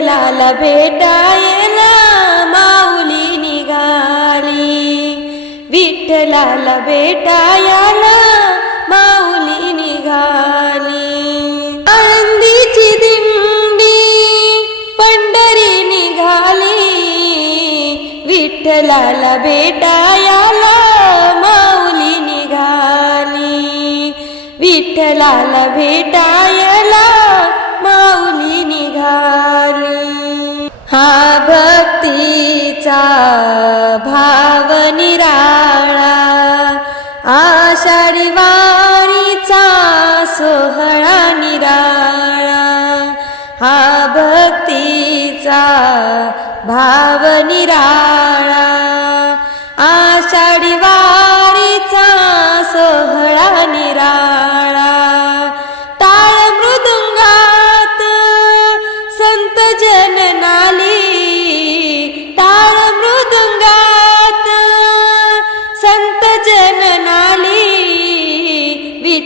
विठ्ठलाला भेटायला माऊली निघाली. विठ्ठलाला भेटायला माऊली निघाली. आळंदीची दिंडी पंढरी निघाली. विठ्ठलाला भेटायला माऊली निघाली. विठ्ठलाला भेटायला भक्तीचा भाव निराळा आषाढी वारीचा सोहळा निराळा. हा भक्तीचा भाव निराळा.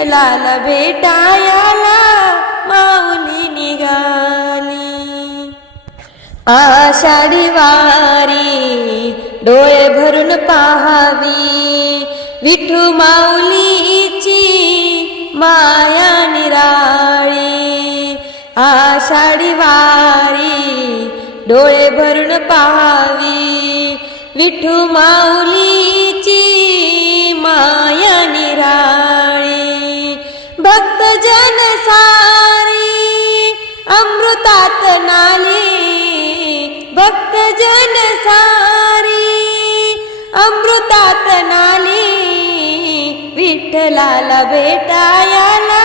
विठ्ठलाला भेटायाला माऊली निघाली. आषाढी वारी डोळे भरून पाहावी. विठू माऊलीची माया निराळी. आषाढी वारी डोळे भरून पाहावी. विठू माऊलीची माया निराळी. भक्त जन सारी अमृतात नाली भक्त जन सारी अमृतात नाली विठ्ठलाला भेटायाला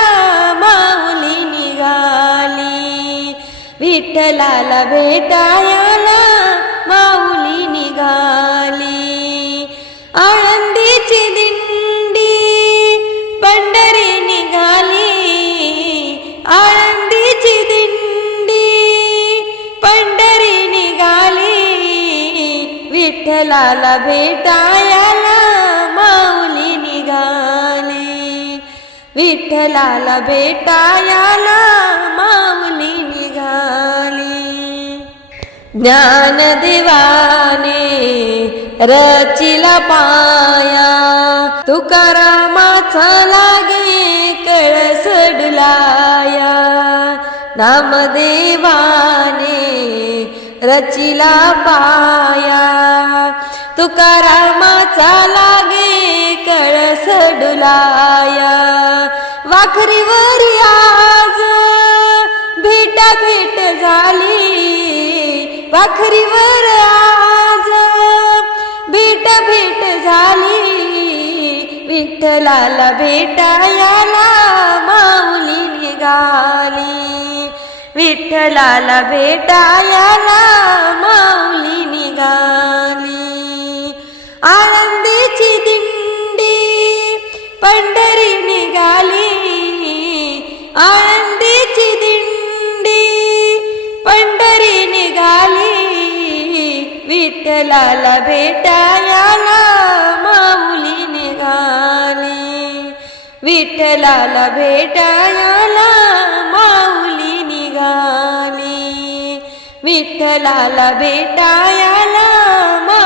माऊली निघाली. विठ्ठलाला भेटायाला माऊली निघाली. आळंदीची दिन विठ्ठलाला भेटायला माऊली निघाली. विठ्ठलाला भेटायला माऊली निघाली. ज्ञानदेवाने रचिला पाया. तुकारामाचा लागे कळ सडलाया नामदेवाने रचिला पाया. तुकारामाचा लागे कळस डुलाया. वाखरीवर आज भेटा भेट झाली. वाखरीवर आज भेट भेट झाली. विठ्ठलाला भेटायला माऊली निघा. विठ्ठलाला भेटायला माऊली निघाली. आनंदीची दिंडी पंढरी निघाली. आनंदीची दिंडी पंढरी निघाली. विठ्ठलाला भेटायला माऊली निघाली. विठ्ठलाला भेटायला विठ्ठलाला भेटायाला मा